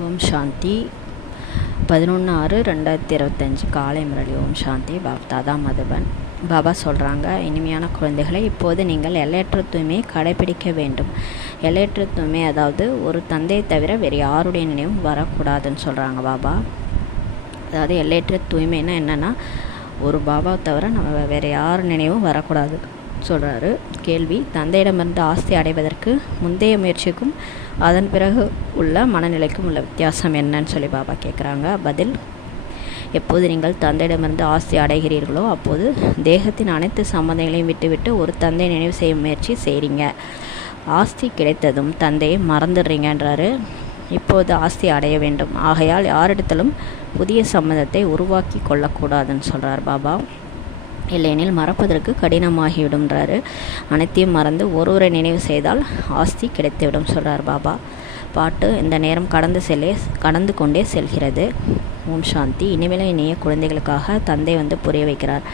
ஓம் சாந்தி 11/6/2025 காலை முரளி. ஓம் சாந்தி. தாதா மதுபன். பாபா சொல்கிறாங்க, இனிமையான குழந்தைகளை, இப்போது நீங்கள் எல்லையற்ற தூய்மையை கடைபிடிக்க வேண்டும். எல்லையற்ற தூய்மை அதாவது ஒரு தந்தையை தவிர வேறு யாருடைய நினைவும் வரக்கூடாதுன்னு சொல்கிறாங்க பாபா. அதாவது எல்லையற்ற தூய்மைன்னா என்னென்னா, ஒரு பாபாவை தவிர நம்ம வேறு யார் நினைவும் வரக்கூடாது சொல்கிறாரு. கேள்வி: தந்தையிடமிருந்து ஆஸ்தி அடைவதற்கு முந்தைய முயற்சிக்கும் அதன் பிறகு உள்ள மனநிலைக்கும் உள்ள வித்தியாசம் என்னன்னு சொல்லி பாபா கேட்குறாங்க. பதில்: எப்போது நீங்கள் தந்தையிடமிருந்து ஆஸ்தி அடைகிறீர்களோ அப்போது தேகத்தின் அனைத்து சம்பந்தங்களையும் விட்டுவிட்டு ஒரு தந்தை நினைவு செய்யும் முயற்சி செய்கிறீங்க. ஆஸ்தி கிடைத்ததும் தந்தையை மறந்துடுறீங்கன்றாரு. இப்போது ஆஸ்தி அடைய வேண்டும், ஆகையால் யாரிடத்திலும் புதிய சம்பந்தத்தை உருவாக்கி கொள்ளக்கூடாதுன்னு சொல்கிறார் பாபா. இல்லையெனில் மறப்பதற்கு கடினமாகிவிடும்ன்றாரு. அனைத்தையும் மறந்து ஒருவரை நினைவு செய்தால் ஆஸ்தி கிடைத்துவிடும் சொல்கிறார் பாபா. பாட்டு: இந்த நேரம் கடந்து கொண்டே செல்கிறது. ஓம் சாந்தி. இனிமேல இனிய குழந்தைகளுக்காக தந்தை புரிய வைக்கிறார்.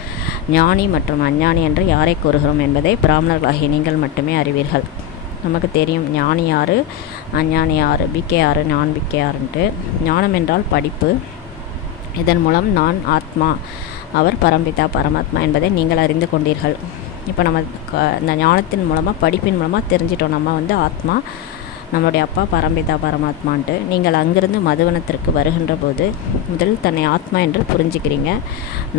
ஞானி மற்றும் அஞ்ஞானி என்று யாரை கூறுகிறோம் என்பதை பிராமணர்களாகிய நீங்கள் மட்டுமே அறிவீர்கள். நமக்கு தெரியும் ஞானி யார், அஞ்ஞானி யார், பிகே யார், நான் பிகே யாருன்ட்டு. ஞானம் என்றால் படிப்பு. இதன் மூலம் நான் ஆத்மா, அவர் பரம்பிதா பரமாத்மா என்பதை நீங்கள் அறிந்து கொண்டீர்கள். இப்போ நம்ம இந்த ஞானத்தின் மூலமாக, படிப்பின் மூலமாக தெரிஞ்சிட்டோம் நம்ம ஆத்மா, நம்மளுடைய அப்பா பரம்பிதா பரமாத்மான்ட்டு. நீங்கள் அங்கிருந்து மதுவனத்திற்கு வருகின்ற போது முதலில் தன்னை ஆத்மா என்று புரிஞ்சுக்கிறீங்க.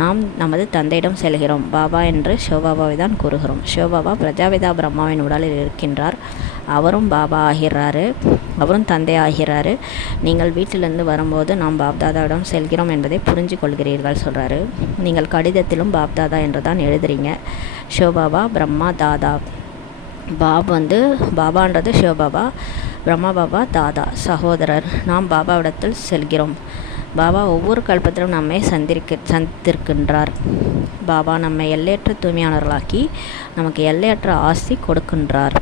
நாம் நமது தந்தையிடம் செல்கிறோம். பாபா என்று சிவபாபாவை தான் கூறுகிறோம். சிவபாபா பிரஜாபிதா பிரம்மாவின் உடலில் இருக்கின்றார். அவரும் பாபா ஆகிறாரு, அவரும் தந்தை ஆகிறாரு. நீங்கள் வீட்டிலிருந்து வரும்போது நாம் பாப்தாதாவிடம் செல்கிறோம் என்பதை புரிஞ்சு கொள்கிறீர்கள் சொல்கிறாரு. நீங்கள் கடிதத்திலும் பாப்தாதா என்று தான் எழுதுறீங்க. சிவபாபா பிரம்மா தாதா. பாபான்றது சிவபாபா, பிரம்மா பாபா தாதா சகோதரர். நாம் பாபாவிடத்தில் செல்கிறோம். பாபா ஒவ்வொரு கல்பத்திலும் நம்மை சந்தித்திருக்கின்றார். பாபா நம்மை எல்லையற்ற தூய்மையானவர்களாக்கி நமக்கு எல்லையற்ற ஆஸ்தி கொடுக்கின்றார்.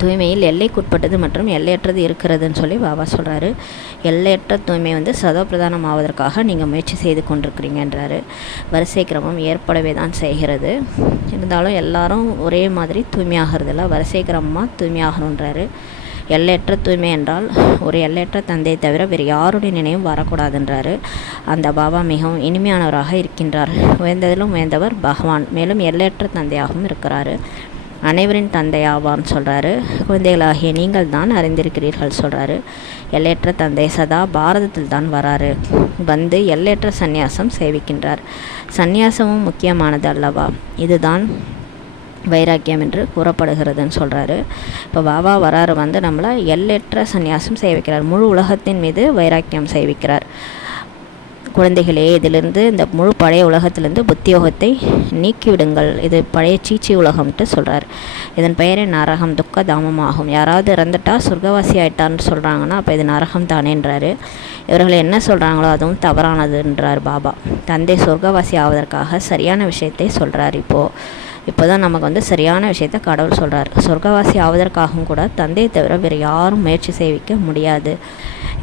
தூய்மையில் எல்லைக்குட்பட்டது மற்றும் எல்லையற்றது இருக்கிறதுன்னு சொல்லி பாபா சொல்கிறாரு. எல்லையற்ற தூய்மை சதோப்பிரதானம் ஆவதற்காக நீங்கள் முயற்சி செய்து கொண்டிருக்கிறீங்கன்றாரு. வரிசை கிரமம் ஏற்படவே தான் செய்கிறது. இருந்தாலும் எல்லாரும் ஒரே மாதிரி தூய்மையாகிறதில்ல, வரிசை கிரமமாக தூய்மையாகணுன்றாரு. எல்லையற்ற தூய்மை என்றால் ஒரு எல்லையற்ற தந்தையை தவிர வேறு யாருடைய நினைவும் வரக்கூடாதுன்றாரு. அந்த பாபா மிகவும் இனிமையானவராக இருக்கின்றார். உயர்ந்ததிலும் உயர்ந்தவர் பகவான், மேலும் எல்லையற்ற தந்தையாகவும் இருக்கிறாரு. அனைவரின் தந்தை ஆவார்னு சொல்கிறாரு. குழந்தைகளாகிய நீங்கள் தான் அறிந்திருக்கிறீர்கள் சொல்கிறாரு. எல்லையற்ற தந்தை சதா பாரதத்தில் தான் வராரு. எல்லையற்ற சந்நியாசம் சேவிக்கின்றார். சந்நியாசமும் முக்கியமானது அல்லவா? இதுதான் வைராக்கியம் என்று கூறப்படுகிறதுன்னு சொல்கிறாரு. இப்போ பாபா வராரு நம்மளை எல்லையற்ற சந்நியாசம் சேவிக்கிறார். முழு உலகத்தின் மீது வைராக்கியம் சேவிக்கிறார். குழந்தைகளே, இதிலிருந்து இந்த முழு பழைய உலகத்திலிருந்து புத்தியோகத்தை நீக்கிவிடுங்கள். இது பழைய சீச்சி உலகம்ட்டு சொல்கிறார். இதன் பெயரே நரகம், துக்க தாமமாகும். யாராவது இறந்துட்டா சொர்க்கவாசி ஆயிட்டார்னு சொல்கிறாங்கன்னா அப்போ இது நரகம் தானேன்றாரு. இவர்கள் என்ன சொல்கிறாங்களோ அதுவும் தவறானதுன்றார் பாபா. தந்தை சொர்க்கவாசி ஆவதற்காக சரியான விஷயத்தை சொல்கிறார். இப்போ தான் நமக்கு சரியான விஷயத்த கடவுள் சொல்கிறார். சொர்க்கவாசி ஆவதற்காகவும் கூட தந்தையை தவிர வேறு யாரும் முயற்சி செய்விக்க முடியாது.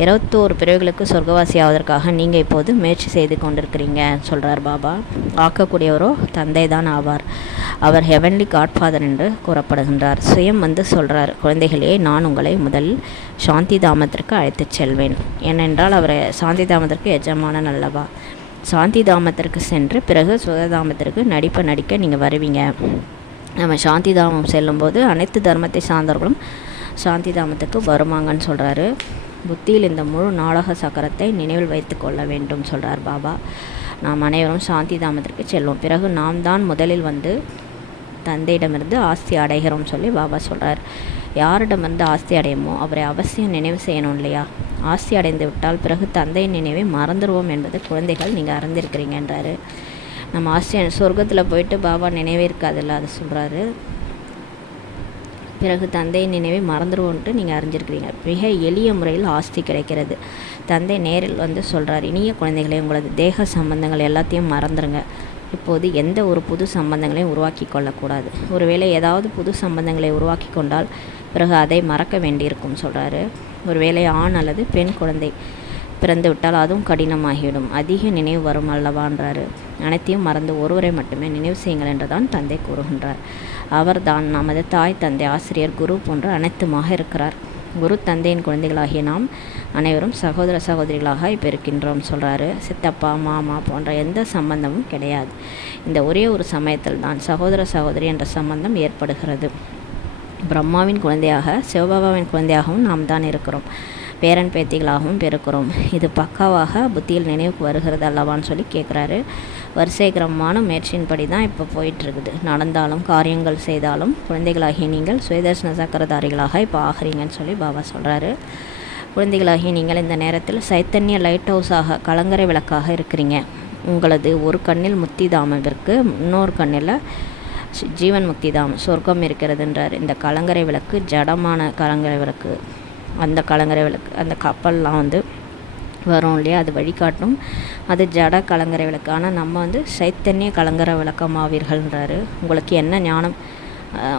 21 பிறவிகளுக்கு சொர்க்கவாசி ஆவதற்காக நீங்கள் இப்போது முயற்சி செய்து கொண்டிருக்கிறீங்க சொல்கிறார் பாபா. ஆக்கக்கூடியவரோ தந்தை தான் ஆவார். அவர் ஹெவன்லி காட்ஃபாதர் என்று கூறப்படுகின்றார். சுயம் சொல்கிறார், குழந்தைகளே, நான் உங்களை முதல் சாந்தி தாமத்திற்கு அழைத்து செல்வேன். ஏனென்றால் அவர் சாந்தி தாமத்திற்கு எஜமானன் அல்லவா. சாந்தி தாமத்திற்கு சென்று பிறகு சுகதாமத்திற்கு நடிக்க நீங்கள் வருவீங்க. நம்ம சாந்தி தாமம் செல்லும்போது அனைத்து தர்மத்தை சார்ந்தவர்களும் சாந்தி தாமத்துக்கு வருவாங்கன்னு சொல்கிறாரு. புத்தியில் இந்த முழு நாடக சக்கரத்தை நினைவில் வைத்து கொள்ள வேண்டும் சொல்கிறார் பாபா. நாம் அனைவரும் சாந்தி தாமத்திற்கு செல்வோம். பிறகு நாம் தான் முதலில் தந்தையிடமிருந்து ஆஸ்தி அடைகிறோம் சொல்லி பாபா சொல்கிறார். யாரிடமிருந்து ஆஸ்தி அடையுமோ அவரை அவசியம் நினைவு செய்யணும் இல்லையா? ஆஸ்தி அடைந்து விட்டால் பிறகு தந்தையின் நினைவை மறந்துடுவோம் என்பது குழந்தைகள் நீங்கள் அறிந்திருக்கிறீங்கன்றாரு. நம்ம ஆஸ்தி சொர்க்கத்தில் போயிட்டு பாபா நினைவே இருக்காதுல்ல, அதை சொல்கிறாரு. பிறகு தந்தையின் நினைவை மறந்துடுவோன்ட்டு நீங்கள் அறிஞ்சிருக்கிறீங்க. மிக எளிய முறையில் ஆஸ்தி கிடைக்கிறது. தந்தை நேரில் சொல்கிறார், இனிய குழந்தைகளை, உங்களது தேக சம்பந்தங்கள் எல்லாத்தையும் மறந்துடுங்க. இப்போது எந்த ஒரு புது சம்பந்தங்களையும் உருவாக்கி கொள்ளக்கூடாது. ஒருவேளை ஏதாவது புது சம்பந்தங்களை உருவாக்கி கொண்டால் பிறகு அதை மறக்க வேண்டியிருக்கும் சொல்கிறாரு. ஒருவேளை ஆண் அல்லது பெண் குழந்தை பிறந்து விட்டால் அதுவும் கடினமாகிவிடும். அதிக நினைவு வரும் அல்லவான்றாரு. அனைத்தையும் மறந்து ஒருவரை மட்டுமே நினைவு செய்யுங்கள் என்றுதான் தந்தை கூறுகின்றார். அவர் தான் நமது தாய், தந்தை, ஆசிரியர், குரு போன்ற அனைத்துமாக இருக்கிறார். குரு தந்தையின் குழந்தைகளாகிய நாம் அனைவரும் சகோதர சகோதரிகளாக இப்போ இருக்கின்றோம் சொல்கிறாரு. சித்தப்பா மாமா போன்ற எந்த சம்பந்தமும் கிடையாது. இந்த ஒரே ஒரு சமயத்தில் தான் சகோதர சகோதரி என்ற சம்பந்தம் ஏற்படுகிறது. பிரம்மாவின் குழந்தையாக சிவபாபாவின் குழந்தையாகவும் நாம் தான் இருக்கிறோம். பேரன் பேத்திகளாகவும் இருக்கிறோம். இது பக்காவாக புத்தியில் நினைவுக்கு வருகிறது அல்லவான்னு சொல்லி கேட்குறாரு. வரிசைக்கிரமமான முயற்சியின்படி தான் இப்போ போயிட்டுருக்குது. நடந்தாலும் காரியங்கள் செய்தாலும் குழந்தைகளாகிய நீங்கள் சுயதர்சன சக்கரதாரிகளாக இப்போ ஆகிறீங்கன்னு சொல்லி பாபா சொல்கிறாரு. குழந்தைகளாகிய நீங்கள் இந்த நேரத்தில் சைத்தன்ய லைட் ஹவுஸாக கலங்கரை விளக்காக இருக்கிறீங்க. உங்களது ஒரு கண்ணில் முக்தி தாமவிற்கு, இன்னொரு கண்ணில் ஜீவன் முக்தி தாமம் சொர்க்கம் இருக்கிறதுன்றார். இந்த கலங்கரை விளக்கு ஜடமான கலங்கரை விளக்கு. அந்த கலங்கரை விளக்கு, அந்த கப்பல்லாம் வரும் இல்லையா, அது வழிகாட்டும். அது ஜட கலங்கரை விளக்கு. ஆனால் நம்ம சைத்தன்ய கலங்கரை விளக்கமாவீர்கள்ன்றாரு. உங்களுக்கு என்ன ஞானம்,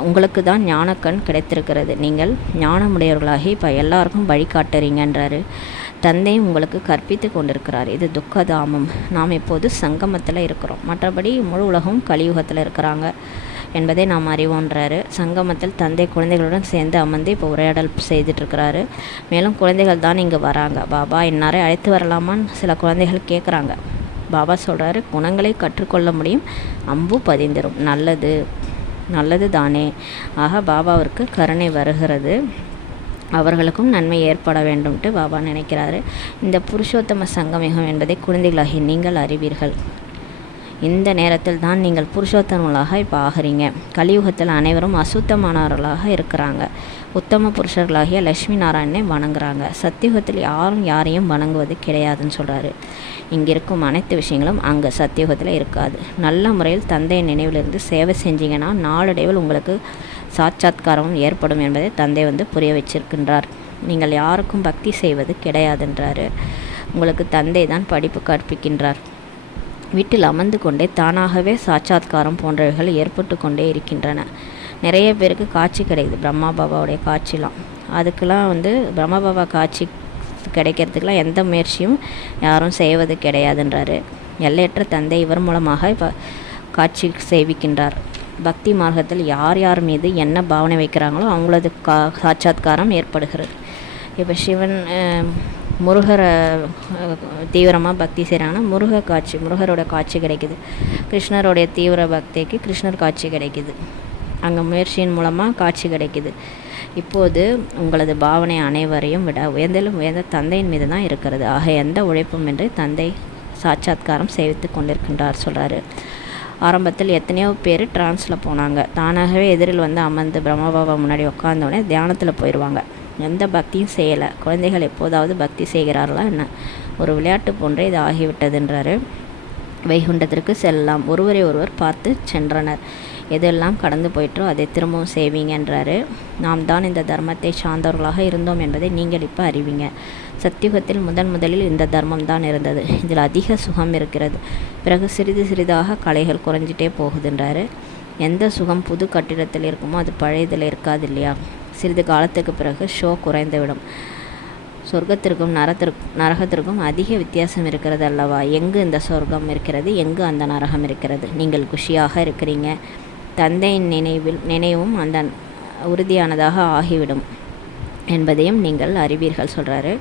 உங்களுக்கு தான் ஞானக்கண் கிடைத்திருக்கிறது. நீங்கள் ஞானமுடையவர்களாகி இப்போ எல்லாருக்கும் வழிகாட்டுறீங்கன்றாரு. தந்தை உங்களுக்கு கற்பித்து கொண்டிருக்கிறார். இது துக்கதாமம். நாம் இப்போது சங்கமத்தில் இருக்கிறோம். மற்றபடி முழு உலகம் கலியுகத்தில் இருக்கிறாங்க என்பதை நாம் அறிவோன்றாரு. சங்கமத்தில் தந்தை குழந்தைகளுடன் சேர்ந்து அமர்ந்து இப்போ உரையாடல் செய்துட்ருக்கிறாரு. மேலும் குழந்தைகள் தான் இங்கே வராங்க. பாபா இன்னாரை அழைத்து வரலாமான்னு சில குழந்தைகள் கேட்குறாங்க. பாபா சொல்கிறாரு, குணங்களை கற்றுக்கொள்ள முடியும், அம்பு பதிந்திரும். நல்லது தானே. ஆக பாபாவிற்கு கருணை வருகிறது. அவர்களுக்கும் நன்மை ஏற்பட வேண்டும்ட்டு பாபா நினைக்கிறாரு. இந்த புருஷோத்தம சங்கமிகம் என்பதை குழந்தைகளாகி நீங்கள் அறிவீர்கள். இந்த நேரத்தில் தான் நீங்கள் புருஷோத்தமங்களாக இப்போ ஆகிறீங்க. கலியுகத்தில் அனைவரும் அசுத்தமானவர்களாக இருக்கிறாங்க. உத்தம புருஷர்களாகிய லட்சுமி நாராயணனை வணங்குறாங்க. சத்தியுகத்தில் யாரும் யாரையும் வணங்குவது கிடையாதுன்னு சொல்கிறாரு. இங்கே இருக்கும் அனைத்து விஷயங்களும் அங்கே சத்தியுகத்தில் இருக்காது. நல்ல முறையில் தந்தையின் நினைவிலிருந்து சேவை செஞ்சீங்கன்னா நாளடைவில் உங்களுக்கு சாட்சாத்காரமும் ஏற்படும் என்பதை தந்தை புரிய வச்சிருக்கின்றார். நீங்கள் யாருக்கும் பக்தி செய்வது கிடையாதுன்றாரு. உங்களுக்கு தந்தை தான் படிப்பு கற்பிக்கின்றார். வீட்டில் அமர்ந்து கொண்டே தானாகவே சாட்சாத்காரம் போன்றவைகள் ஏற்பட்டு கொண்டே இருக்கின்றன. நிறைய பேருக்கு காட்சி கிடைக்குது, பிரம்மா பாபாவுடைய காட்சிலாம். அதுக்கெலாம் பிரம்மா பாபா காட்சி கிடைக்கிறதுக்கெலாம் எந்த முயற்சியும் யாரும் செய்வது கிடையாதுன்றாரு. எல்லையற்ற தந்தை இவர் மூலமாக இப்போ காட்சி செய்விக்கின்றார். பக்தி மார்க்கத்தில் யார் யார் மீது என்ன பாவனை வைக்கிறாங்களோ அவங்களது சாட்சாத்காரம் ஏற்படுகிறது. இப்போ சிவன் முருகரை தீவிரமாக பக்தி செய்கிறாங்கன்னா முருகரோட காட்சி கிடைக்குது. கிருஷ்ணருடைய தீவிர பக்திக்கு கிருஷ்ணர் காட்சி கிடைக்குது. அங்கே முயற்சியின் மூலமாக காட்சி கிடைக்குது. இப்போது உங்களது பாவனை அனைவரையும் விட உயர்ந்த தந்தையின் மீது தான் இருக்கிறது. ஆக எந்த உழைப்பும் என்று தந்தை சாட்சாத்காரம் செய்வித்து கொண்டிருக்கின்றார் சொல்கிறாரு. ஆரம்பத்தில் எத்தனையோ பேர் டிரான்ஸில் போனாங்க. தானாகவே எதிரில் அமர்ந்து பிரம்மபாபா முன்னாடி உட்காந்தோடனே தியானத்தில் போயிடுவாங்க. எந்த பக்தியும் செய்யலை. குழந்தைகள் எப்போதாவது பக்தி செய்கிறார்களா என்ன? ஒரு விளையாட்டு போன்றே இது ஆகிவிட்டதுன்றாரு. வைகுண்டத்திற்கு செல்லலாம். ஒருவரை ஒருவர் பார்த்து சென்றனர். எதெல்லாம் கடந்து போயிட்டோ அதை திரும்பவும் செய்வீங்கன்றாரு. நாம் தான் இந்த தர்மத்தை சார்ந்தவர்களாக இருந்தோம் என்பதை நீங்கள் இப்போ அறிவீங்க. சத்தியுகத்தில் முதலில் இந்த தர்மம் தான் இருந்தது. இதில் அதிக சுகம் இருக்கிறது. பிறகு சிறிது சிறிதாக கலைகள் குறைஞ்சிட்டே போகுதுன்றாரு. எந்த சுகம் புது கட்டிடத்தில் இருக்குமோ அது பழையதில் இருக்காது இல்லையா? சிறிது காலத்துக்கு பிறகு ஷோ குறைந்துவிடும். சொர்க்கத்திற்கும் நரகத்திற்கும் அதிக வித்தியாசம் இருக்கிறது அல்லவா? எங்கு இந்த சொர்க்கம் இருக்கிறது, எங்கு அந்த நரகம் இருக்கிறது? நீங்கள் குஷியாக இருக்கிறீங்க. தந்தையின் நினைவும் அந்த உறுதியானதாக ஆகிவிடும் என்பதையும் நீங்கள் அறிவீர்கள் சொல்கிறாரு.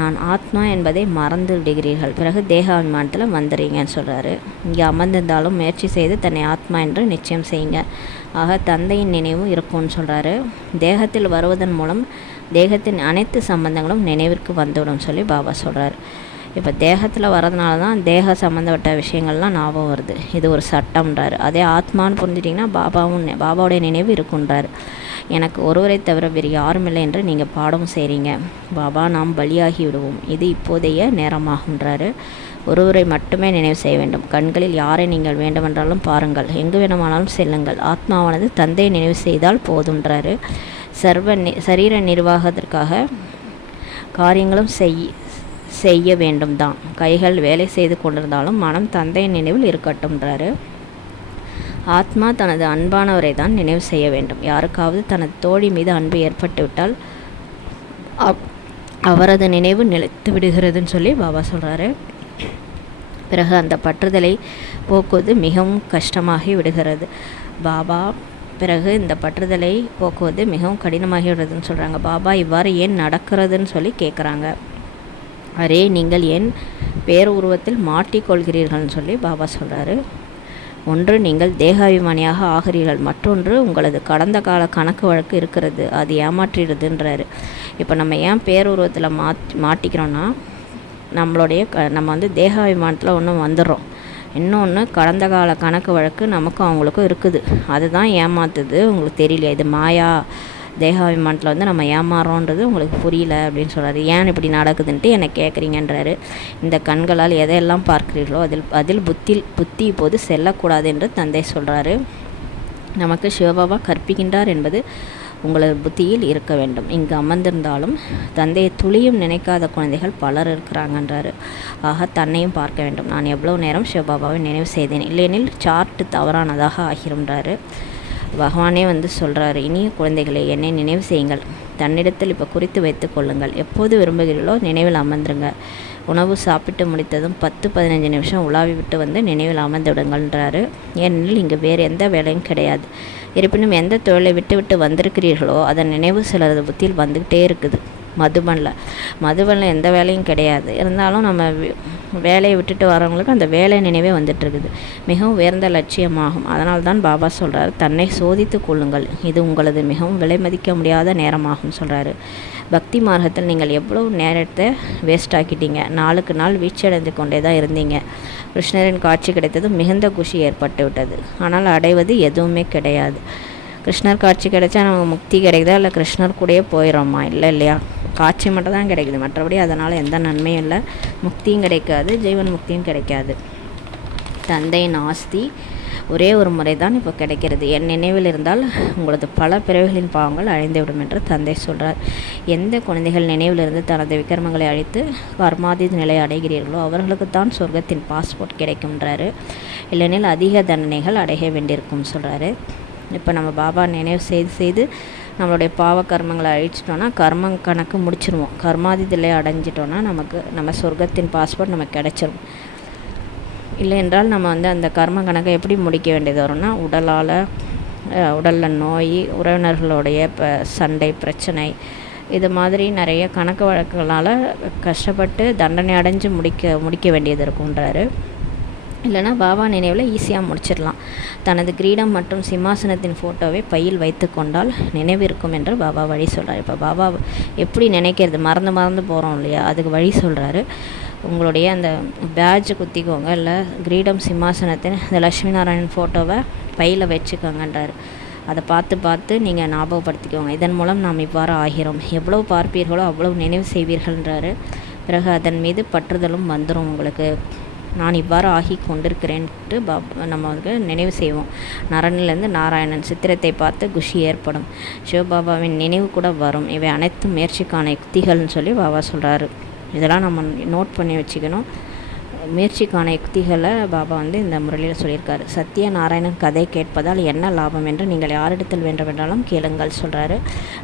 நான் ஆத்மா என்பதை மறந்து விடுகிறீர்கள். பிறகு தேக அபிமானத்தில் வந்துடுறீங்கன்னு சொல்கிறாரு. இங்கே அமர்ந்திருந்தாலும் முயற்சி செய்து தன்னை ஆத்மா என்று நிச்சயம் செய்யுங்க. ஆக தந்தையின் நினைவும் இருக்கும்னு சொல்கிறாரு. தேகத்தில் வருவதன் மூலம் தேகத்தின் அனைத்து சம்பந்தங்களும் நினைவிற்கு வந்துவிடும் சொல்லி பாபா சொல்கிறார். இப்போ தேகத்தில் வரதுனால தான் தேக சம்மந்தப்பட்ட விஷயங்கள்லாம் ஞாபகம் வருது. இது ஒரு சட்டம்ன்றார். அதே ஆத்மான்னு புரிஞ்சிட்டிங்கன்னா பாபாவுடைய நினைவு இருக்குன்றார். எனக்கு ஒருவரை தவிர வேறு யாரும் இல்லை என்று நீங்கள் பாடம் செய்கிறீங்க. பாபா நாம் பலியாகி விடுவோம். இது இப்போதைய நேரமாகுன்றாரு. ஒருவரை மட்டுமே நினைவு செய்ய வேண்டும். கண்களில் யாரை நீங்கள் வேண்டுமென்றாலும் பாருங்கள், எங்கு வேண்டுமானாலும் செல்லுங்கள். ஆத்மாவானது தந்தையை நினைவு செய்தால் போதுன்றாரு. சரீர நிர்வாகத்திற்காக காரியங்களும் செய்ய வேண்டும் தான். கைகள் வேலை செய்து கொண்டிருந்தாலும் மனம் தந்தையின் நினைவில் இருக்கட்டும்ன்றாரு. ஆத்மா தனது அன்பானவரை தான் நினைவு செய்ய வேண்டும். யாருக்காவது தனது தோழி மீது அன்பு ஏற்பட்டுவிட்டால் அவரது நினைவு நிலைத்து விடுகிறதுன்னு சொல்லி பாபா சொல்கிறாரு. பிறகு அந்த பற்றுதலை போக்குவது மிகவும் கஷ்டமாகி விடுகிறது. பாபா பிறகு இந்த பற்றுதலை போக்குவது மிகவும் கடினமாகிவிடுறதுன்னு சொல்கிறாங்க. பாபா இவ்வாறு ஏன் நடக்கிறதுன்னு சொல்லி கேட்குறாங்க. அரே, நீங்கள் ஏன் பேருருவத்தில் மாட்டிக்கொள்கிறீர்கள்னு சொல்லி பாபா சொல்கிறாரு. ஒன்று, நீங்கள் தேகாபிமானியாக ஆகிறீர்கள். மற்றொன்று, உங்களது கடந்த கால கணக்கு வழக்கு இருக்கிறது, அது ஏமாற்றிடுதுன்றாரு. இப்போ நம்ம ஏன் பேருருவத்தில் மாட்டிக்கிறோன்னா, நம்ம வந்து தேகாபிமானத்தில் ஒன்று வந்துடுறோம். இன்னொன்று, கடந்த கால கணக்கு வழக்கு நமக்கும் அவங்களுக்கும் இருக்குது, அதுதான் ஏமாத்துது. உங்களுக்கு தெரியல, இது மாயா. தேகாபிமானத்தில் வந்து நம்ம ஏமாறுறோன்றது உங்களுக்கு புரியல அப்படின்னு சொல்கிறாரு. ஏன் இப்படி நடக்குதுன்ட்டு என்னை கேட்குறீங்கன்றாரு. இந்த கண்களால் எதையெல்லாம் பார்க்கிறீர்களோ அதில் புத்தி இப்போது செல்லக்கூடாது என்று தந்தை சொல்கிறாரு. நமக்கு சிவபாபா கற்பிக்கின்றார் என்பது உங்களது புத்தியில் இருக்க வேண்டும். இங்கு அமர்ந்திருந்தாலும் தந்தையை துளியும் நினைக்காத குழந்தைகள் பலர் இருக்கிறாங்கன்றாரு. ஆக தன்னையும் பார்க்க வேண்டும். நான் எவ்வளோ நேரம் சிவபாபாவை நினைவு செய்தேன், இல்லையெனில் சார்ட்டு தவறானதாக ஆகிருன்றாரு. பகவானே வந்து சொல்கிறாரு, இனிய குழந்தைகளை என்னை நினைவு செய்யுங்கள். தன்னிடத்தில் இப்போ குறித்து வைத்து கொள்ளுங்கள். எப்போது விரும்புகிறீர்களோ நினைவில் அமர்ந்துருங்க. உணவு சாப்பிட்டு முடித்ததும் 10-15 நிமிஷம் உலாவி விட்டு வந்து நினைவில் அமர்ந்து விடுங்கள்ன்றாரு. ஏனெனில் இங்கே வேறு எந்த வேலையும் கிடையாது. இருப்பினும் எந்த தொழிலை விட்டு வந்திருக்கிறீர்களோ அதன் நினைவு சிலரது புத்தியில் வந்துக்கிட்டே இருக்குது. மதுபனில் எந்த வேலையும் கிடையாது. இருந்தாலும் நம்ம வேலையை விட்டுட்டு வரவங்களுக்கு அந்த வேலை நினைவே வந்துட்டுருக்குது. மிகவும் உயர்ந்த லட்சியமாகும். அதனால்தான் பாபா சொல்கிறார், தன்னை சோதித்து கொள்ளுங்கள். இது உங்களது மிகவும் விலை மதிக்க முடியாத நேரமாகும் சொல்கிறாரு. பக்தி மார்க்கத்தில் நீங்கள் எவ்வளவு நேரத்தை வேஸ்ட் ஆக்கிட்டீங்க. நாளுக்கு நாள் வீழ்ச்சியடைந்து கொண்டே தான் இருந்தீங்க. கிருஷ்ணரின் காட்சி கிடைத்தது மிகுந்த குஷி ஏற்பட்டு விட்டது. ஆனால் அடைவது எதுவுமே கிடையாது. கிருஷ்ணர் காட்சி கிடைச்சா நமக்கு முக்தி கிடைக்குதா, இல்லை கிருஷ்ணர் கூடயே போயிடுறோமா? இல்லையா? காட்சி மட்டும் தான் கிடைக்குது. மற்றபடி அதனால் எந்த நன்மையும் இல்லை. முக்தியும் கிடைக்காது, ஜீவன் முக்தியும் கிடைக்காது. தந்தையின் ஆஸ்தி ஒரே ஒரு முறை தான் இப்போ கிடைக்கிறது. என் நினைவில் இருந்தால் உங்களது பல பிறவிகளின் பாவங்கள் அழிந்துவிடும் என்று தந்தை சொல்கிறார். எந்த குழந்தைகள் நினைவிலிருந்து தனது விக்ரமங்களை அழித்து கர்மாதீத நிலை அடைகிறீர்களோ அவர்களுக்குத்தான் சொர்க்கத்தின் பாஸ்போர்ட் கிடைக்கும்ன்றாரு. இல்லைனில் அதிக தண்டனைகள் அடைய வேண்டியிருக்கும் சொல்கிறாரு. இப்போ நம்ம பாபா நினைவு செய்து நம்மளுடைய பாவ கர்மங்களை அழிச்சிட்டோன்னா கர்ம கணக்கு முடிச்சிருவோம். கர்மாதிதிலே அடைஞ்சிட்டோன்னா நம்ம சொர்க்கத்தின் பாஸ்போர்ட் நமக்கு கிடச்சிரும். இல்லை என்றால் நம்ம வந்து அந்த கர்ம கணக்கை எப்படி முடிக்க வேண்டியது வரும்னா, உடலில் நோய், உறவினர்களுடைய சண்டை பிரச்சனை, இது மாதிரி நிறைய கணக்கு வழக்குகளால் கஷ்டப்பட்டு தண்டனை அடைஞ்சு முடிக்க வேண்டியது இருக்குன்றாரு. இல்லைனா பாபா நினைவில் ஈஸியாக முடிச்சிடலாம். தனது கிரீடம் மற்றும் சிம்மாசனத்தின் ஃபோட்டோவை பையில் வைத்து கொண்டால் நினைவிருக்கும் என்று பாபா வழி சொல்கிறார். இப்போ பாபா எப்படி நினைக்கிறது, மறந்து போகிறோம் இல்லையா, அதுக்கு வழி சொல்கிறாரு. உங்களுடைய அந்த பேட்ஜ் குத்திக்கோங்க, இல்லை கிரீடம் சிம்மாசனத்தின் இந்த லட்சுமி நாராயணன் ஃபோட்டோவை பையில் வச்சுக்கோங்கன்றார். அதை பார்த்து நீங்கள் ஞாபகப்படுத்திக்கோங்க. இதன் மூலம் நாம் இவ்வாறு ஆகிறோம். எவ்வளவு பார்ப்பீர்களோ அவ்வளவு நினைவு செய்வீர்கள்ன்றாரு. பிறகு அதன் மீது பற்றுதலும் வந்துடும் உங்களுக்கு. நான் இவ்வாறு ஆகி கொண்டிருக்கிறேன்ட்டு நம்ம வந்து நினைவு செய்வோம். நரனிலிருந்து நாராயணன் சித்திரத்தை பார்த்து குஷி ஏற்படும். சிவபாபாவின் நினைவு கூட வரும். இவை அனைத்தும் முயற்சிக்கான யுக்திகள்னு சொல்லி பாபா சொல்கிறாரு. இதெல்லாம் நம்ம நோட் பண்ணி வச்சுக்கணும். முயற்சிக்கான யுக்திகளை பாபா வந்து இந்த முறையில் சொல்லியிருக்காரு. சத்யநாராயணன் கதை கேட்பதால் என்ன லாபம் என்று நீங்கள் யாரிடத்தில் வேண்டுமென்றாலும் கேளுங்கள் சொல்கிறாரு.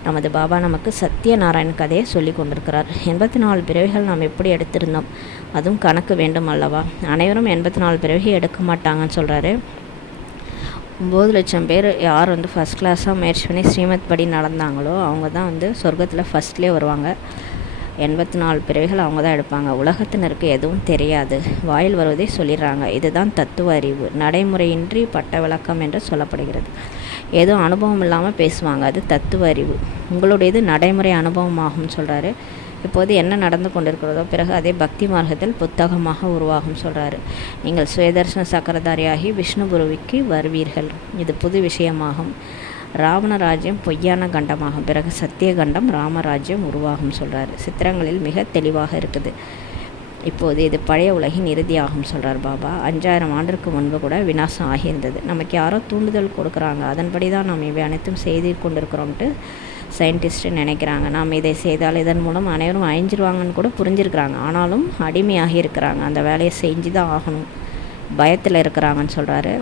நமது பாபா நமக்கு சத்யநாராயணன் கதையை சொல்லி கொண்டிருக்கிறார். 84 பிறவிகள் நாம் எப்படி எடுத்திருந்தோம், அதுவும் கணக்கு வேண்டும் அல்லவா? அனைவரும் 84 பிறவிகள் எடுக்க மாட்டாங்கன்னு சொல்கிறாரு. 9 லட்சம் பேர் யார் வந்து ஃபஸ்ட் கிளாஸாக முயற்சி பண்ணி ஸ்ரீமத் படி நடந்தாங்களோ அவங்க தான் வந்து சொர்க்கத்தில் ஃபஸ்ட்லேயே வருவாங்க. 84 பிறவிகள் அவங்க தான் எடுப்பாங்க. உலகத்தினருக்கு எதுவும் தெரியாது, வாயில் வருவதை சொல்லிடுறாங்க. இதுதான் தத்துவ அறிவு, நடைமுறையின்றி பட்ட விளக்கம் என்று சொல்லப்படுகிறது. ஏதோ அனுபவம் இல்லாமல் பேசுவாங்க, அது தத்துவ அறிவு. உங்களுடையது நடைமுறை அனுபவமாகும் சொல்கிறாரு. இப்போது என்ன நடந்து கொண்டிருக்கிறதோ பிறகு அதே பக்தி மார்க்கத்தில் புத்தகமாக உருவாகும் சொல்கிறாரு. நீங்கள் சுயதர்சன சக்கரதாரியாகி விஷ்ணுபுருவிக்கு வருவீர்கள். இது புது விஷயமாகும். ராவண ராஜ்யம் பொய்யான கண்டமாகும். பிறகு சத்திய கண்டம் ராமராஜ்யம் உருவாகும் சொல்கிறாரு. சித்திரங்களில் மிக தெளிவாக இருக்குது. இப்போது இது பழைய உலகின் இறுதியாகும் சொல்கிறார் பாபா. 5000 ஆண்டிற்கு முன்பு கூட விநாசம் ஆகியிருந்தது. நமக்கு யாரோ தூண்டுதல் கொடுக்குறாங்க, அதன்படி தான் நாம் இவை அனைத்தும் செய்து கொண்டிருக்கிறோம்ட்டு சயின்டிஸ்ட்டு நினைக்கிறாங்க. நாம் இதை செய்தால் இதன் மூலம் அனைவரும் அழிஞ்சிருவாங்கன்னு கூட புரிஞ்சிருக்கிறாங்க. ஆனாலும் அடிமையாகி இருக்கிறாங்க. அந்த வேலையை செஞ்சு தான் ஆகணும், பயத்தில் இருக்கிறாங்கன்னு சொல்கிறாரு.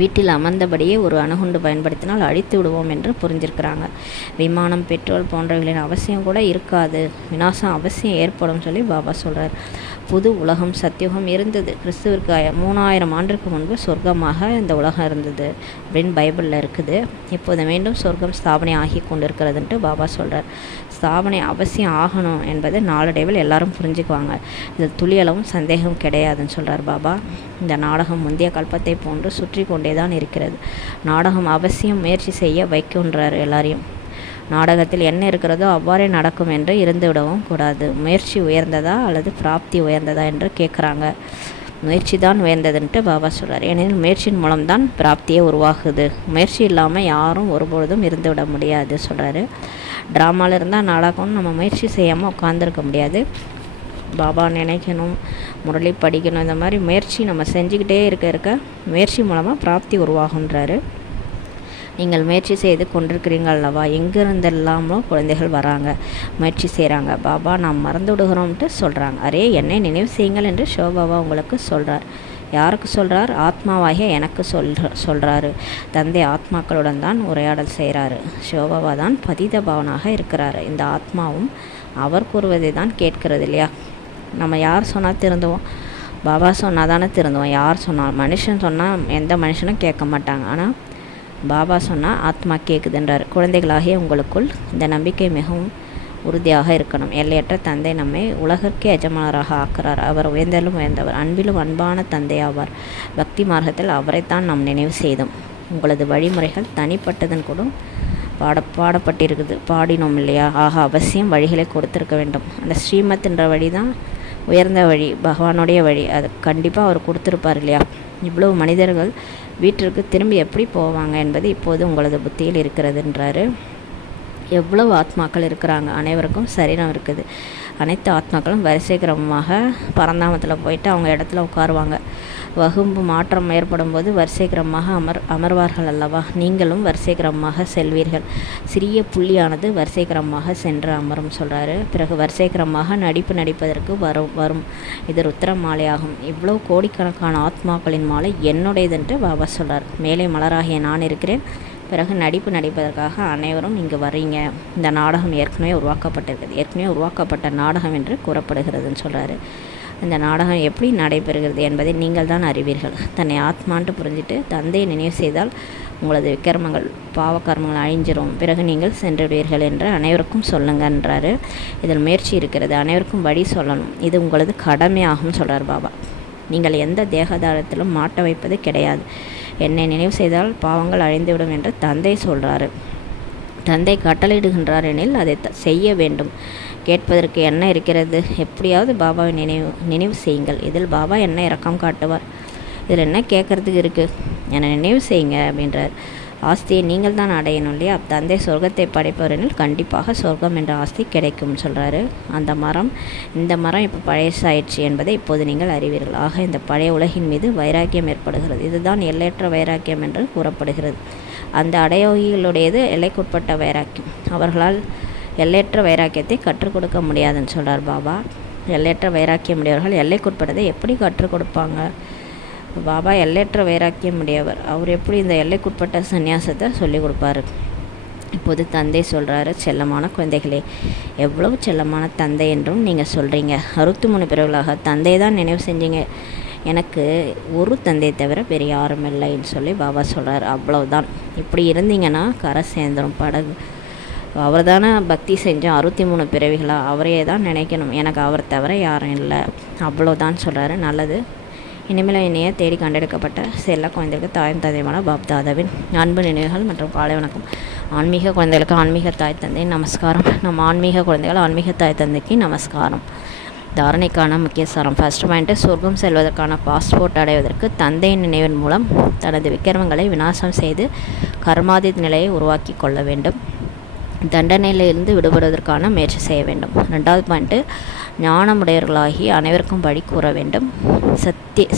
வீட்டில் அமர்ந்தபடியே ஒரு அணுகுண்டு பயன்படுத்தினால் அழித்து விடுவோம் என்று புரிஞ்சிருக்கிறாங்க. விமானம், பெட்ரோல் போன்றவைகளின் அவசியம் கூட இருக்காது, விநாசம் அவசியம் ஏற்படும் சொல்லி பாபா சொல்கிறார். புது உலகம் சத்தியுகம் இருந்தது. கிறிஸ்துவிற்கு 3000 ஆண்டுக்கு முன்பு சொர்க்கமாக இந்த உலகம் இருந்தது அப்படின்னு பைபிளில் இருக்குது. இப்போது மீண்டும் சொர்க்கம் ஸ்தாபனை ஆகி கொண்டிருக்கிறதுன்ட்டு பாபா சொல்கிறார். ஸ்தாபனை அவசியம் ஆகணும் என்பது நாளடைவில் எல்லாரும் புரிஞ்சுக்குவாங்க. இது துளியளவும் சந்தேகம் கிடையாதுன்னு சொல்கிறார் பாபா. இந்த நாடகம் முந்தைய கல்பத்தை போன்று சுற்றி கொண்டே தான் இருக்கிறது. நாடகம் அவசியம் முயற்சி செய்ய வைக்கின்றார் எல்லாரையும். நாடகத்தில் என்ன இருக்கிறதோ அவ்வாறே நடக்கும் என்று இருந்துவிடவும் கூடாது. முயற்சி உயர்ந்ததா அல்லது பிராப்தி உயர்ந்ததா என்று கேட்குறாங்க. முயற்சி தான் உயர்ந்ததுன்ட்டு பாபா சொல்கிறார். ஏனெனில் முயற்சியின் மூலம்தான் பிராப்தியே உருவாகுது. முயற்சி இல்லாமல் யாரும் ஒருபொழுதும் இருந்துவிட முடியாது சொல்கிறாரு. ட்ராமாவில் இருந்தால் நாடகம்னு நம்ம முயற்சி செய்யாமல் உட்காந்துருக்க முடியாது. பாபா நினைக்கணும், முரளி படிக்கணும், இந்த மாதிரி முயற்சி நம்ம செஞ்சுக்கிட்டே இருக்க முயற்சி மூலமாக பிராப்தி உருவாகுன்றாரு. நீங்கள் முயற்சி செய்து கொண்டிருக்கிறீங்கள் அல்லவா? எங்கிருந்தெல்லாமோ குழந்தைகள் வராங்க, முயற்சி செய்கிறாங்க. பாபா நாம் மறந்து விடுகிறோம்ட்டு சொல்கிறாங்க. அரே என்னை நினைவு செய்யுங்கள் என்று சிவபாபா உங்களுக்கு சொல்கிறார். யாருக்கு சொல்கிறார்? ஆத்மாவாகிய எனக்கு சொல்கிறாரு. தந்தை ஆத்மாக்களுடன் தான் உரையாடல் செய்கிறாரு. சிவபாபா தான் பதித பாவனாக இருக்கிறாரு. இந்த ஆத்மாவும் அவர் கூறுவதை தான் கேட்கிறது இல்லையா? நம்ம யார் சொன்னால் திருந்துவோம்? பாபா சொன்னால் தானே திருந்துவோம். யார் சொன்னால், மனுஷன் சொன்னால் எந்த மனுஷனும் கேட்க மாட்டாங்க. ஆனால் பாபா சொன்னால் ஆத்மா கேட்குதுன்றார். குழந்தைகளாகிய உங்களுக்குள் இந்த நம்பிக்கை மிகவும் உறுதியாக இருக்கணும். எல்லையற்ற தந்தை நம்மை உலகிற்கே எஜமானராக ஆக்குறார். அவர் உயர்ந்தலும் உயர்ந்தவர், அன்பிலும் அன்பான தந்தை ஆவார். பக்தி மார்க்கத்தில் அவரைத்தான் நாம் நினைவு செய்தோம். உங்களது வழிமுறைகள் தனிப்பட்டதன் கூட பாடப்பட்டிருக்குது. பாடினோம் இல்லையா? ஆக அவசியம் வழிகளை கொடுத்துருக்க வேண்டும். அந்த ஸ்ரீமத்ன்ற வழி தான் உயர்ந்த வழி, பகவானுடைய வழி. அது கண்டிப்பாக அவர் கொடுத்துருப்பார் இல்லையா? இவ்வளவு மனிதர்கள் வீட்டிற்கு திரும்பி எப்படி போவாங்க என்பது இப்போது உங்களது புத்தியில் இருக்கிறதுன்றாரு. எவ்வளவு ஆத்மாக்கள் இருக்கிறாங்க, அனைவருக்கும் சரீரம் இருக்குது. அனைத்து ஆத்மாக்களும் வரிசை கிரமமாக பரந்தாமத்தில் போயிட்டு அவங்க இடத்துல உட்காருவாங்க. வகுப்பு மாற்றம் ஏற்படும் போது வரிசை கிரமமாக அமர்வார்கள் அல்லவா? நீங்களும் வரிசை கிரமமாக செல்வீர்கள். சிறிய புள்ளியானது வரிசை கிரமமாக சென்று அமரும் சொல்கிறாரு. பிறகு வரிசை கிரமமாக நடிப்பதற்கு வரும். இது ருத்ர மாலையாகும். இவ்வளவு கோடிக்கணக்கான ஆத்மாக்களின் மாலை என்னுடையதுன்ட்டு பாபா சொல்கிறார். மேலே மலராகிய நான் இருக்கிறேன். பிறகு நடிப்பதற்காக அனைவரும் இங்கு வர்றீங்க. இந்த நாடகம் ஏற்கனவே உருவாக்கப்பட்டிருக்குது. ஏற்கனவே உருவாக்கப்பட்ட நாடகம் என்று கூறப்படுகிறதுன்னு சொல்கிறாரு. இந்த நாடகம் எப்படி நடைபெறுகிறது என்பதை நீங்கள் தான் அறிவீர்கள். தன்னை ஆத்மான்ட்டு புரிஞ்சுட்டு தந்தையை நினைவு செய்தால் உங்களது விக்கிரமங்கள் பாவக்கர்மங்கள் அழிஞ்சிரும். பிறகு நீங்கள் சென்றுவிடுவீர்கள் என்று அனைவருக்கும் சொல்லுங்கன்றாரு. இதில் முயற்சி இருக்கிறது. அனைவருக்கும் வழி சொல்லணும். இது உங்களது கடமையாகும் சொல்கிறார் பாபா. நீங்கள் எந்த தேகதாரத்திலும் மாட்ட வைப்பது கிடையாது. என்னை நினைவு செய்தால் பாவங்கள் அழிந்துவிடும் என்று தந்தை சொல்கிறாரு. தந்தை கட்டளையிடுகின்றார் எனில் அதை செய்ய வேண்டும். கேட்பதற்கு என்ன இருக்கிறது? எப்படியாவது பாபாவை நினைவு செய்யுங்கள். இதில் பாபா என்ன இரக்கம் காட்டுவார்? இதில் என்ன கேட்குறதுக்கு இருக்குது? என்னை நினைவு செய்யுங்க அப்படின்றார். ஆஸ்தியை நீங்கள் தான் அடையணும் இல்லையா? தந்தை சொர்க்கத்தை படைப்பவரெனில் கண்டிப்பாக சொர்க்கம் என்ற ஆஸ்தி கிடைக்கும்னு சொல்கிறாரு. இந்த மரம் இப்போ பழையசாயிடுச்சு என்பதை இப்போது நீங்கள் அறிவீர்கள். ஆக இந்த பழைய உலகின் மீது வைராக்கியம் ஏற்படுகிறது. இதுதான் எல்லையற்ற வைராக்கியம் என்று கூறப்படுகிறது. அந்த அடையோகிகளுடையது எல்லைக்குட்பட்ட வைராக்கியம். அவர்களால் எல்லையற்ற வைராக்கியத்தை கற்றுக் கொடுக்க முடியாதுன்னு சொல்கிறார் பாபா. எல்லையற்ற வைராக்கியம் உடையவர்கள் எல்லைக்குட்பட்டதை எப்படி கற்றுக் கொடுப்பாங்க? பாபா எல்லையற்ற வைராக்கியம் உடையவர். அவர் எப்படி இந்த எல்லைக்குட்பட்ட சந்நியாசத்தை சொல்லிக் கொடுப்பாரு? இப்போது தந்தை சொல்கிறாரு, செல்லமான குழந்தைகளே, எவ்வளவு செல்லமான தந்தை என்றும் நீங்கள் சொல்கிறீங்க. 63 பிறகுகளாக தந்தை தான் நினைவு செஞ்சீங்க. எனக்கு ஒரு தந்தையை தவிர வேறு யாரும் இல்லைன்னு சொல்லி பாபா சொல்கிறார். அவ்வளவுதான். இப்படி இருந்தீங்கன்னா கரை சேர்ந்துடும் படகு. அவர் தானே பக்தி செஞ்சோம் 63 பிறவிகளாக, அவரையே தான் நினைக்கணும். எனக்கு அவர் தவிர யாரும் இல்லை. அவ்வளோதான் சொல்கிறாரு. நல்லது. இனிமேல் என்னையே தேடி கண்டெடுக்கப்பட்ட செல்ல குழந்தைகளுக்கு தாயும் தந்தையுமான பாப்தாதாவின் அன்பு நினைவுகள் மற்றும் காலை வணக்கம். ஆன்மீக குழந்தைகளுக்கு ஆன்மீக தாய் தந்தை நமஸ்காரம். நம்ம ஆன்மீக குழந்தைகள் ஆன்மீக தாய் தந்தைக்கு நமஸ்காரம். தாரணைக்கான முக்கிய சாரம். ஃபர்ஸ்ட் பாயிண்ட்டு, சொர்க்கம் செல்வதற்கான பாஸ்போர்ட் அடைவதற்கு தந்தையின் நினைவின் மூலம் தனது விக்கிரமங்களை விநாசம் செய்து கர்மாதித் நிலையை உருவாக்கி கொள்ள வேண்டும். தண்டனையிலிருந்து விடுபடுவதற்கான முயற்சி செய்ய வேண்டும். 2வது பாயிண்ட்டு, ஞானமுடையவர்களாகி அனைவருக்கும் வழி கூற வேண்டும்.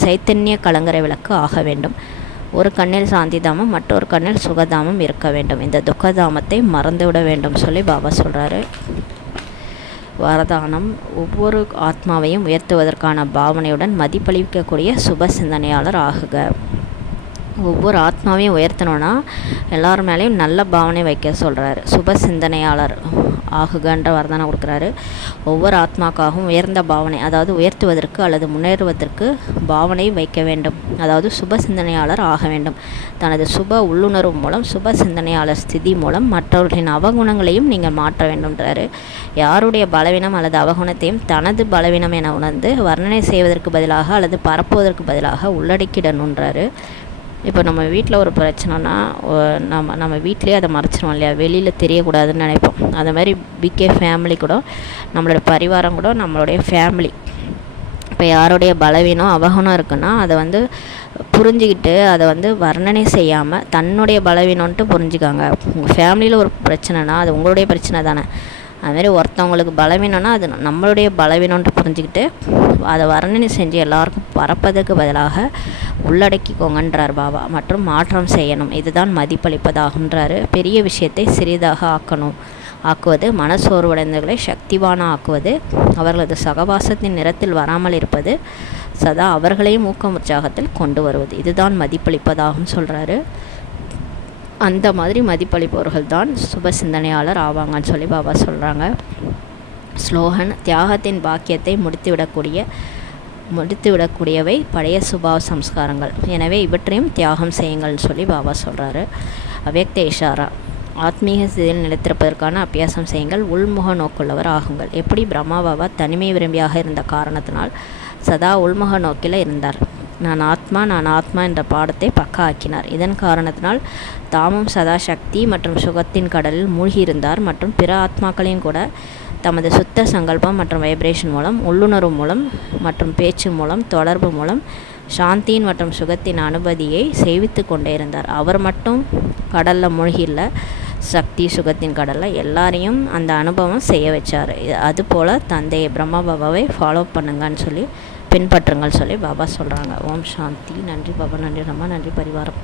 சைத்தன்ய கலங்கரை விளக்கு ஆக வேண்டும். ஒரு கண்ணில் சாந்தி தாமம், மற்றொரு கண்ணில் சுகதாமம் இருக்க வேண்டும். இந்த துக்கதாமத்தை மறந்துவிட வேண்டும் சொல்லி பாபா சொல்கிறாரு. வரதானம், ஒவ்வொரு ஆத்மாவையும் உயர்த்துவதற்கான பாவனையுடன் மதிப்பளிக்கக்கூடிய சுப சிந்தனையாளர் ஆகுக. ஒவ்வொரு ஆத்மாவையும் உயர்த்தணுன்னா எல்லார் மேலேயும் நல்ல பாவனை வைக்க சொல்கிறாரு. சுப சிந்தனையாளர் ஆகுகன்ற வரதானம் கொடுக்குறாரு. ஒவ்வொரு ஆத்மாக்காகவும் உயர்ந்த பாவனை, அதாவது உயர்த்துவதற்கு அல்லது முன்னேறுவதற்கு பாவனை வைக்க வேண்டும். அதாவது சுப சிந்தனையாளர் ஆக வேண்டும். தனது சுப உள்ளுணர்வு மூலம் சுப சிந்தனையாளர் ஸ்திதி மூலம் மற்றவர்களின் அவகுணங்களையும் நீங்கள் மாற்ற வேண்டும்ன்றாரு. யாருடைய பலவீனம் அல்லது அவகுணத்தையும் தனது பலவீனம் என உணர்ந்து வர்ணனை செய்வதற்கு பதிலாக அல்லது பரப்புவதற்கு பதிலாக உள்ளடக்கிடணுன்றாரு. இப்போ நம்ம வீட்டில் ஒரு பிரச்சனைனா நம்ம வீட்டிலே அதை மறைச்சிடுவோம் இல்லையா, வெளியில் தெரியக்கூடாதுன்னு நினைப்போம். அது மாதிரி பிகே ஃபேமிலி கூட, நம்மளோட பரிவாரம் கூட நம்மளுடைய ஃபேமிலி. இப்போ யாருடைய பலவீனம் அவகுணம் இருக்குன்னா அதை புரிஞ்சுக்கிட்டு அதை வர்ணனை செய்யாமல் தன்னுடைய பலவீனம்ன்ட்டு புரிஞ்சுக்காங்க. உங்கள் ஃபேமிலியில் ஒரு பிரச்சனைனா அது உங்களுடைய பிரச்சனை தானே. அதுமாரி ஒருத்தவங்களுக்கு பலவீனம்னா அது நம்மளுடைய பலவீனம்ன்ட்டு புரிஞ்சுக்கிட்டு அதை வர்ணனை செஞ்சு எல்லாருக்கும் பரப்பதற்கு பதிலாக உள்ளடக்கிக்கோங்கன்றார் பாபா. மற்றும் மாற்றம் செய்யணும், இதுதான் மதிப்பளிப்பதாகுன்றாரு. பெரிய விஷயத்தை சிறிதாக ஆக்குவது, மனசோர்வடைந்தவர்களை சக்திவான ஆக்குவது, அவர்களது சகவாசத்தின் நிறத்தில் வராமல் இருப்பது, சதா அவர்களையும் ஊக்கம் உற்சாகத்தில் கொண்டு வருவது, இதுதான் மதிப்பளிப்பதாகும் சொல்கிறாரு. அந்த மாதிரி மதிப்பளிப்பவர்கள் தான் சுப சிந்தனையாளர் ஆவாங்கன்னு சொல்லி பாபா சொல்கிறாங்க. ஸ்லோகன்: தியாகத்தின் பாக்கியத்தை முடித்துவிடக்கூடியவை பழைய சுபாவ சம்ஸ்காரங்கள், எனவே இவற்றையும் தியாகம் செய்யுங்கள்னு சொல்லி பாபா சொல்கிறாரு. அவ்யக்த இஷாரா: ஆத்மீக ஸ்திதியில் நிலைத்திருப்பதற்கான அபியாசம் செய்யுங்கள், உள்முக நோக்குள்ளவர் ஆகுங்கள். எப்படி பிரம்மா பாபா தனிமை விரும்பியாக இருந்த காரணத்தினால் சதா உள்முக நோக்கில் இருந்தார். நான் ஆத்மா என்ற பாடத்தை பக்கா ஆக்கினார். இதன் காரணத்தினால் தாமும் சதா சக்தி மற்றும் சுகத்தின் கடலில் மூழ்கியிருந்தார். மற்றும் பிற ஆத்மாக்களையும் கூட தமது சுத்த சங்கல்பம் மற்றும் வைப்ரேஷன் மூலம், உள்ளுணர்வு மூலம் மற்றும் பேச்சு மூலம், தொடர்பு மூலம் சாந்தியின் மற்றும் சுகத்தின் அனுபதியை செய்வித்து கொண்டே இருந்தார். அவர் மட்டும் கடலில் மூழ்கியில் சக்தி சுகத்தின் கடலில் எல்லாரையும் அந்த அனுபவம் செய்ய வச்சார். அதுபோல் தந்தையை பிரம்மா பாபாவை ஃபாலோ பண்ணுங்கன்னு சொல்லி பின்பற்றுங்கள் சொல்லி பாபா சொல்கிறாங்க. ஓம் சாந்தி. நன்றி பாபா, நன்றி ரம்மா, நன்றி பரிவாரம்.